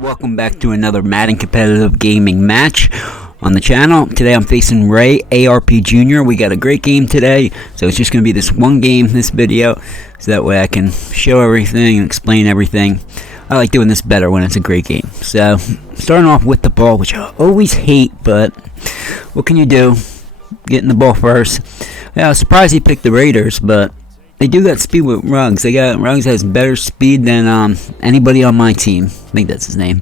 Welcome back to another Madden competitive gaming match on the channel. Today I'm facing Ray ARP JR. We got a great game today, so it's just going to be this one game, this video, so that way I can show everything and explain everything. I like doing this better when it's a great game. So, starting off with the ball, which I always hate, but what can you do? Getting the ball first. Yeah, I was surprised he picked the Raiders, but they do got speed with Ruggs. Ruggs has better speed than anybody on my team. I think that's his name.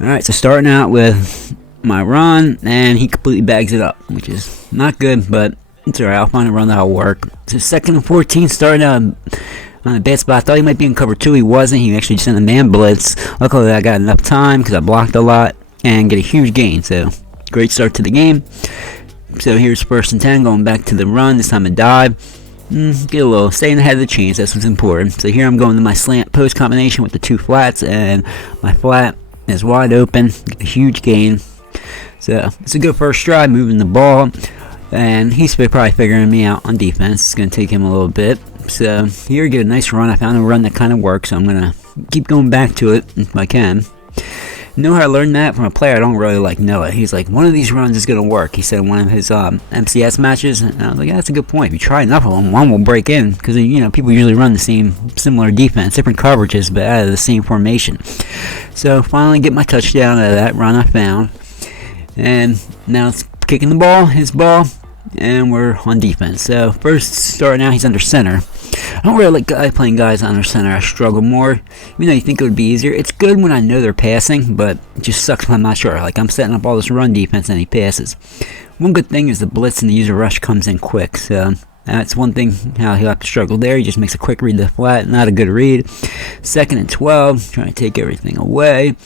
Alright, so starting out with my run, and he completely bags it up, which is not good, but it's alright. I'll find a run that'll work. So second and 14, starting out on a bad spot. I thought he might be in cover 2. He wasn't. He actually just sent a man blitz. Luckily, I got enough time because I blocked a lot and get a huge gain. So great start to the game. So here's first and 10, going back to the run. This time a dive. Get a little, staying ahead of the chains, that's what's important. So here I'm going to my slant post combination with the two flats, and my flat is wide open, a huge gain. So it's a good first stride, moving the ball, and he's probably figuring me out on defense. It's going to take him a little bit. So here, get a nice run. I found a run that kind of works, so I'm going to keep going back to it if I can. Know how I learned that from a player I don't really know it. He's like, one of these runs is going to work. He said in one of his MCS matches, and I was like, yeah, that's a good point. If you try enough of them, one will break in, because people usually run the similar defense, different coverages, but out of the same formation. So finally get my touchdown out of that run I found, and now it's kicking the ball, his ball, and we're on defense. So first starting out, he's under center. I don't really like playing guys under center. I struggle more. Even though you think it would be easier, it's good when I know they're passing, but it just sucks when I'm not sure. Like, I'm setting up all this run defense and he passes. One good thing is the blitz and the user rush comes in quick. So that's one thing how he'll have to struggle there. He just makes a quick read to the flat, not a good read. Second and 12, trying to take everything away.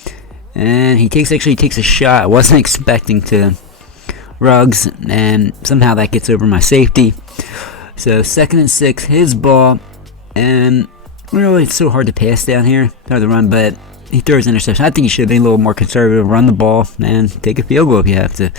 And he actually takes a shot. I wasn't expecting to Ruggs, and somehow that gets over my safety. So second and 6, his ball, and really it's so hard to pass down here, hard to run, but he throws an interception. I think he should have been a little more conservative, run the ball, and take a field goal if you have to.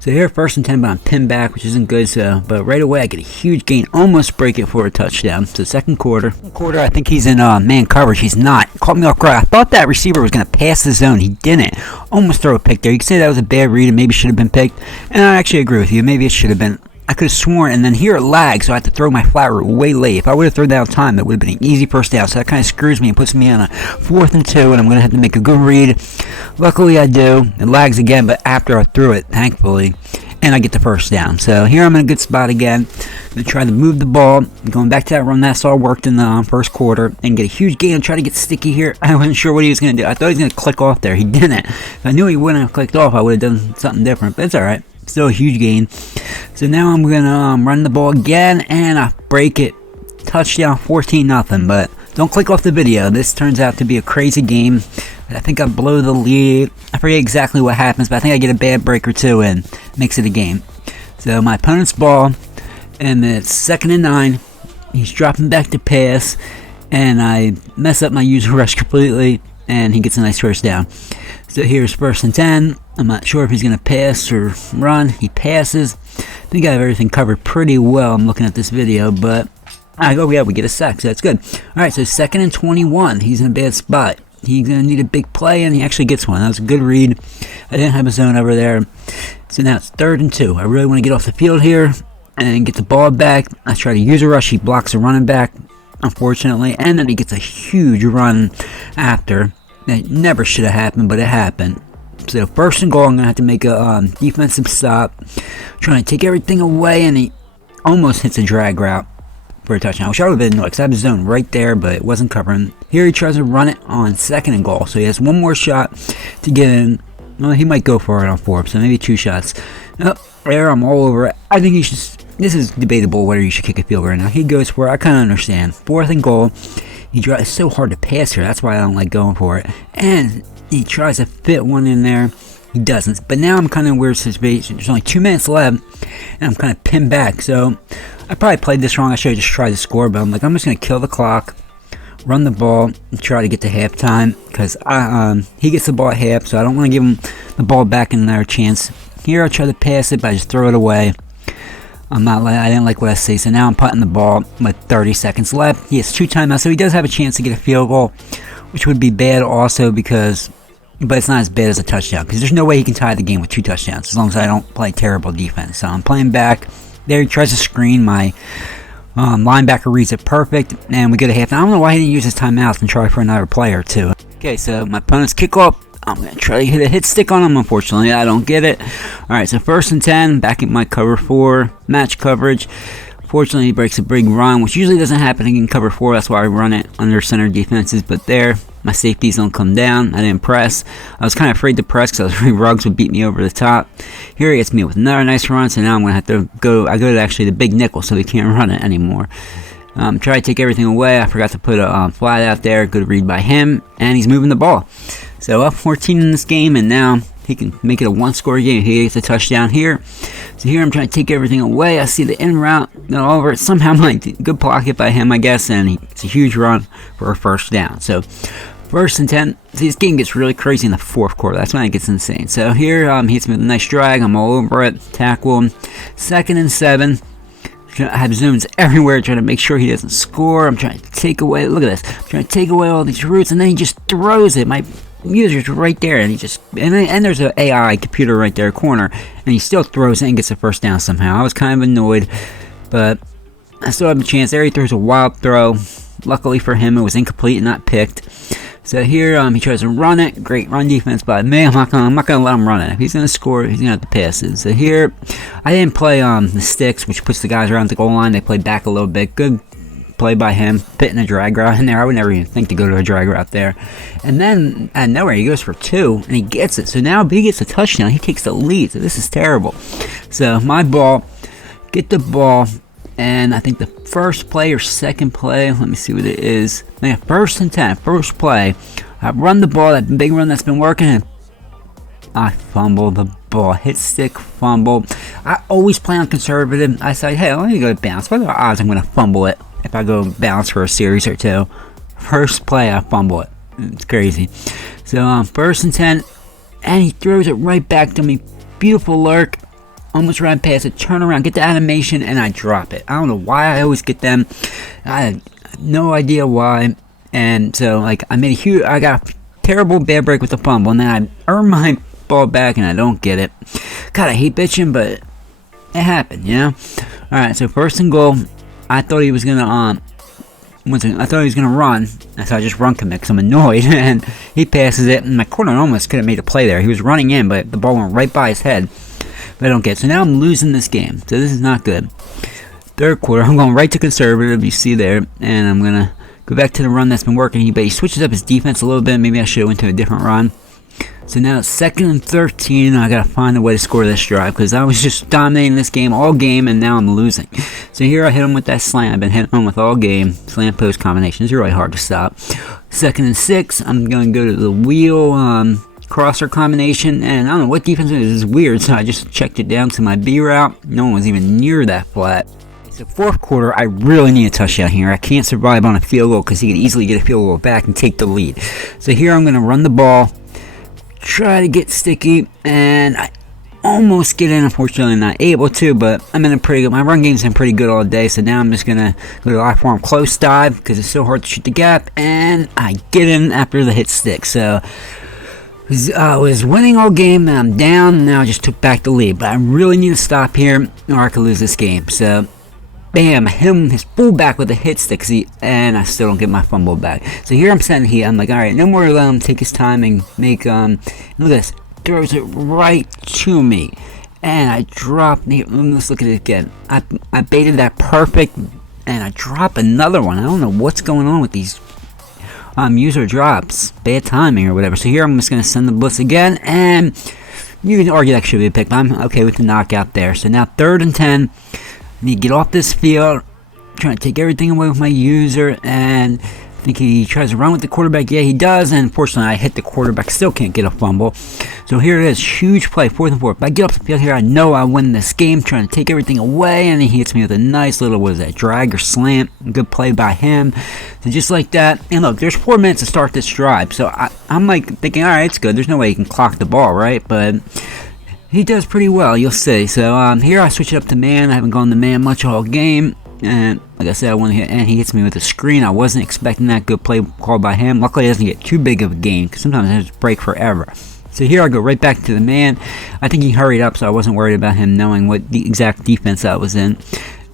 So here, first and 10, but I'm pinned back, which isn't good. But right away I get a huge gain, almost break it for a touchdown. So second quarter, I think he's in man coverage. He's not. Caught me off guard. I thought that receiver was going to pass the zone. He didn't. Almost throw a pick there. You could say that was a bad read and maybe should have been picked. And I actually agree with you. Maybe it should have been. I could have sworn, and then here it lagged, so I had to throw my flat route way late. If I would have thrown that on time, that would have been an easy first down. So that kind of screws me and puts me on a 4th and 2, and I'm going to have to make a good read. Luckily, I do. It lags again, but after I threw it, thankfully, and I get the first down. So here I'm in a good spot again. I'm going to try to move the ball, going back to that run that I saw worked in the first quarter, and get a huge gain. Try to get sticky here. I wasn't sure what he was going to do. I thought he was going to click off there. He didn't. If I knew he wouldn't have clicked off, I would have done something different, but it's alright. Still a huge gain. So now I'm going to run the ball again, and I break it. Touchdown, 14-0, but don't click off the video. This turns out to be a crazy game. I think I blow the lead. I forget exactly what happens, but I think I get a bad break or two and makes it a game. So my opponent's ball, and it's second and 9. He's dropping back to pass, and I mess up my user rush completely, and he gets a nice first down. So here's first and 10. I'm not sure if he's going to pass or run. He passes. I think I have everything covered pretty well. I'm looking at this video, but yeah, we get a sack, so that's good. Alright, so second and 21. He's in a bad spot. He's going to need a big play, and he actually gets one. That was a good read. I didn't have a zone over there. So now it's 3rd and 2. I really want to get off the field here and get the ball back. I try to use a rush. He blocks a running back, unfortunately, and then he gets a huge run after. That never should have happened, but it happened. So first and goal, I'm going to have to make a defensive stop. Trying to take everything away, and he almost hits a drag route for a touchdown. Which I would have been annoyed because I have a zone right there, but it wasn't covering. Here he tries to run it on second and goal. So he has one more shot to get in. Well, he might go for it on 4, so maybe 2 shots. Oh, there, I'm all over it. I think he should. This is debatable whether you should kick a field goal right now. He goes for it. I kind of understand. 4th and goal. It's so hard to pass here. That's why I don't like going for it. And he tries to fit one in there. He doesn't. But now I'm kind of in a weird situation. There's only 2 minutes left, and I'm kind of pinned back. So I probably played this wrong. I should have just tried to score, but I'm like, I'm just going to kill the clock, run the ball, and try to get to halftime. Because he gets the ball at half, so I don't want to give him the ball back in another chance. Here I try to pass it, but I just throw it away. I didn't like what I see, so now I'm putting the ball with 30 seconds left. He has 2 timeouts, so he does have a chance to get a field goal, which would be bad also because but it's not as bad as a touchdown, because there's no way he can tie the game with 2 touchdowns as long as I don't play terrible defense. So I'm playing back. There he tries to screen. My linebacker reads it perfect, and we get a half. I don't know why he didn't use his timeouts and try for another play or two. Okay, so my opponent's kickoff. I'm going to try to hit a hit stick on him. Unfortunately, I don't get it. Alright, so 1st and 10, back at my cover 4, match coverage. Fortunately, he breaks a big run, which usually doesn't happen in cover 4. That's why I run it under center defenses. But there, my safeties don't come down. I didn't press. I was kind of afraid to press because I was afraid Ruggs would beat me over the top. Here he gets me with another nice run, so now I'm going to have to go. I go to actually the big nickel, so he can't run it anymore. Try to take everything away. I forgot to put a flat out there. Good read by him, and he's moving the ball. So up 14 in this game, and now he can make it a 1-score game. He gets a touchdown here. So here I'm trying to take everything away. I see the in route, then over. Somehow my good pocket by him, I guess, and it's a huge run for a 1st down. So 1st and 10. See, this game gets really crazy in the 4th quarter. That's when it gets insane. So here he hits me with a nice drag. I'm all over it. Tackle him. 2nd and 7. I have zooms everywhere trying to make sure he doesn't score. I'm trying to take away, look at this. I'm trying to take away all these routes, and then he just throws it. My user's right there, and he just, and there's an AI computer right there corner, and he still throws it and gets a 1st down somehow. I was kind of annoyed, but I still have a chance. There he throws a wild throw. Luckily for him, it was incomplete and not picked. So here he tries to run it. Great run defense by me. I'm not gonna let him run it. If he's gonna score, he's gonna have to pass it. So here, I didn't play the sticks, which puts the guys around the goal line. They played back a little bit. Good play by him, pitting a drag route in there. I would never even think to go to a drag route there. And then out of nowhere, he goes for 2, and he gets it. So now if he gets a touchdown, he takes the lead. So this is terrible. So my ball, get the ball. And I think the 1st play or 2nd play, let me see what it is. Yeah, 1st and 10, 1st play. I run the ball, that big run that's been working, and I fumble the ball. Hit stick, fumble. I always play on conservative. I say, hey, let me go bounce. What are the odds I'm going to fumble it if I go bounce for a series or 2? 1st play, I fumble it. It's crazy. So 1st and 10, and he throws it right back to me. Beautiful lurk. Almost ran past it, turn around, get the animation, and I drop it. I don't know why I always get them. I have no idea why. And so, like, I got a terrible bad break with the fumble, and then I earn my ball back, and I don't get it. God, I hate bitching, but it happened, you know? Alright, so 1st and goal. I thought he was gonna, run. So I just run commit because I'm annoyed, and he passes it, and my corner almost could have made a play there. He was running in, but the ball went right by his head. But I don't get it. So now I'm losing this game. So this is not good. 3rd quarter, I'm going right to conservative, you see there. And I'm going to go back to the run that's been working. But he switches up his defense a little bit. Maybe I should have went to a different run. So now it's 2nd and 13. I got to find a way to score this drive, because I was just dominating this game all game, and now I'm losing. So here I hit him with that slant. I've been hitting him with all game. Slant post combination is really hard to stop. 2nd and 6. I'm going to go to the wheel crosser combination, and I don't know what defense it is. It's weird, so I just checked it down to my B route. No one was even near that flat. So 4th quarter, I really need a touchdown here. I can't survive on a field goal because he could easily get a field goal back and take the lead. So here I'm going to run the ball, try to get sticky, and I almost get in. Unfortunately, not able to, but I'm in a pretty good. My run game's been pretty good all day, so now I'm just going to go to I-form close dive because it's so hard to shoot the gap, and I get in after the hit stick. So I was winning all game, and I'm down, and now I just took back the lead. But I really need to stop here, or I could lose this game. So, bam, I hit him, his fullback with a hit stick, and I still don't get my fumble back. So here I'm setting heat. I'm like, all right, no more let him take his time and make, look at this, throws it right to me. And I dropped, let's look at it again. I baited that perfect, and I drop another one. I don't know what's going on with these user drops, bad timing or whatever. So here I'm just going to send the blitz again, and you can argue that should be a pick, but I'm okay with the knockout there. So now 3rd and 10, I need to get off this field, trying to take everything away with my user, and I think he tries to run with the quarterback. Yeah, he does, and unfortunately I hit the quarterback, still can't get a fumble. So here it is, huge play, 4th and 4. If I get off the field here, I know I win this game, trying to take everything away, and he hits me with a nice little, what is that, drag or slant. Good play by him. So just like that, and look, there's 4 minutes to start this drive, so I'm like thinking, all right, it's good. There's no way he can clock the ball, right? But he does pretty well, you'll see. So here I switch it up to man. I haven't gone to man much all game. and like I said, I want to hit, and he hits me with a screen. I wasn't expecting that. Good play called by him. Luckily, it doesn't get too big of a gain, because sometimes it just break forever. So here I go right back to the man. I think he hurried up, so I wasn't worried about him knowing what the exact defense I was in.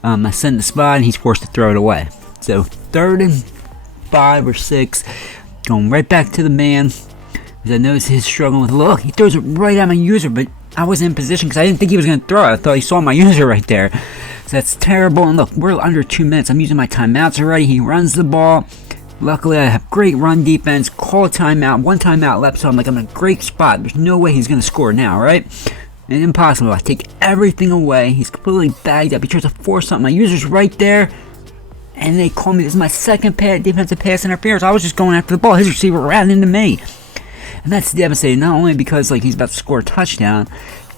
I sent the spot, and he's forced to throw it away. So 3rd and 5 or 6, going right back to the man. As I noticed he's struggling with, look, he throws it right at my user, but I wasn't in position because I didn't think he was going to throw it. I thought he saw my user right there. So that's terrible. And look, we're under 2 minutes. I'm using my timeouts already. He runs the ball. Luckily, I have great run defense. Call a timeout. 1 timeout left, so I'm like, I'm in a great spot. There's no way he's going to score now, right? And impossible. I take everything away. He's completely bagged up. He tries to force something. My user's right there. And they call me. This is my second defensive pass interference. I was just going after the ball. His receiver ran into me. And that's devastating. Not only because like he's about to score a touchdown,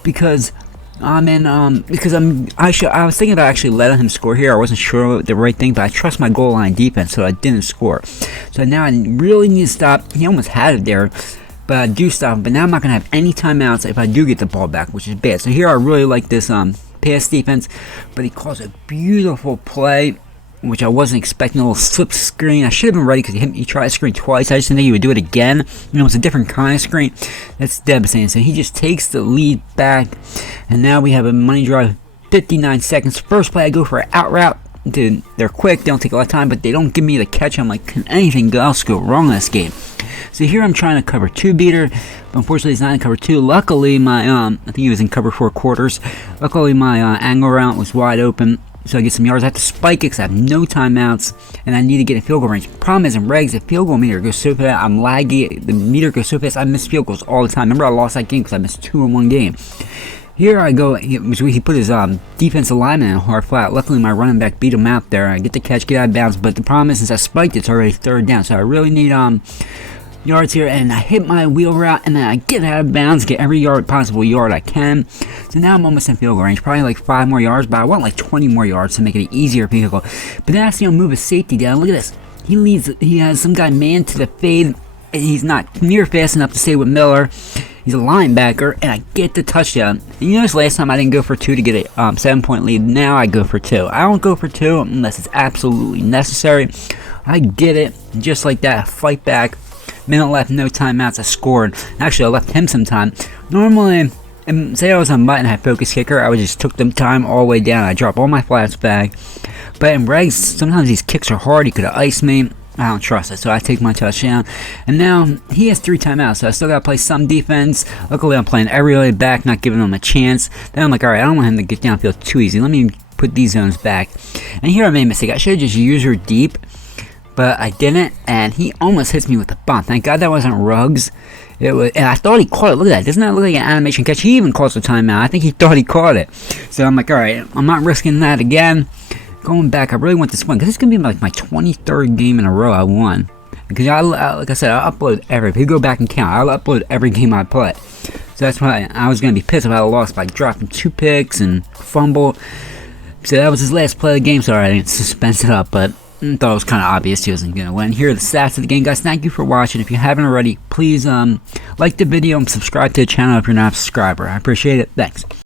because I was thinking about actually letting him score here. I wasn't sure the right thing, but I trust my goal line defense, so I didn't score. So now I really need to stop. He almost had it there, but I do stop him. But now I'm not going to have any timeouts if I do get the ball back, which is bad. So here I really like this pass defense, but he calls a beautiful play, which I wasn't expecting. A little slip screen. I should have been ready because he tried to screen twice. I just didn't think he would do it again. You know, it's a different kind of screen. That's devastating. So he just takes the lead back, and now we have a money drive. 59 seconds. First play, I go for an out route. Dude, they're quick. They don't take a lot of time, but they don't give me the catch. I'm like, can anything else go wrong in this game? So here I'm trying to cover 2 beater. But unfortunately, he's not in cover 2. Luckily, my I think he was in cover 4 quarters. Luckily, my angle route was wide open, so I get some yards. I have to spike it because I have no timeouts, and I need to get in field goal range. Problem is, in regs, the field goal meter goes so fast. I'm laggy. The meter goes so fast. I miss field goals all the time. Remember, I lost that game because I missed 2 in one game. Here I go. He put his defensive lineman in a hard flat. Luckily, my running back beat him out there. I get the catch, get out of bounds. But the problem is, since I spiked it, it's already 3rd down. So I really need yards here, and I hit my wheel route, and then I get out of bounds, get every possible yard I can. So now I'm almost in field goal range, probably like 5 more yards, but I want like 20 more yards to make it an easier field goal. But then I see him move his safety down. Look at this. He has some guy man to the fade, and he's not near fast enough to stay with Miller. He's a linebacker, and I get the touchdown. And you notice last time I didn't go for 2 to get a 7-point lead. Now I go for 2. I don't go for 2 unless it's absolutely necessary. I get it, just like that. I fight back. Minute left, no timeouts. I scored. Actually, I left him some time. Normally, say I was on button, I had focus kicker, I would just took them time all the way down. I drop all my flats back. But in regs, sometimes these kicks are hard. He could have iced me. I don't trust it, so I take my touchdown. And now he has 3 timeouts, so I still got to play some defense. Luckily, I'm playing every way back, not giving him a chance. Then I'm like, all right, I don't want him to get downfield too easy. Let me put these zones back. And here I made a mistake. I should have just used her deep, but I didn't, and he almost hits me with a bump. Thank God that wasn't Ruggs. It was, and I thought he caught it. Look at that. Doesn't that look like an animation catch? He even calls the timeout. I think he thought he caught it. So I'm like, all right, I'm not risking that again. Going back, I really want this one, because it's going to be like my 23rd game in a row I won. Because, like I said, I upload if you go back and count, I'll upload every game I play. So that's why I was going to be pissed if I lost by dropping 2 picks and fumble. So that was his last play of the game. Sorry, I didn't suspense it up, but I thought it was kind of obvious he wasn't going to win. Here are the stats of the game, guys. Thank you for watching. If you haven't already, please like the video and subscribe to the channel if you're not a subscriber. I appreciate it. Thanks.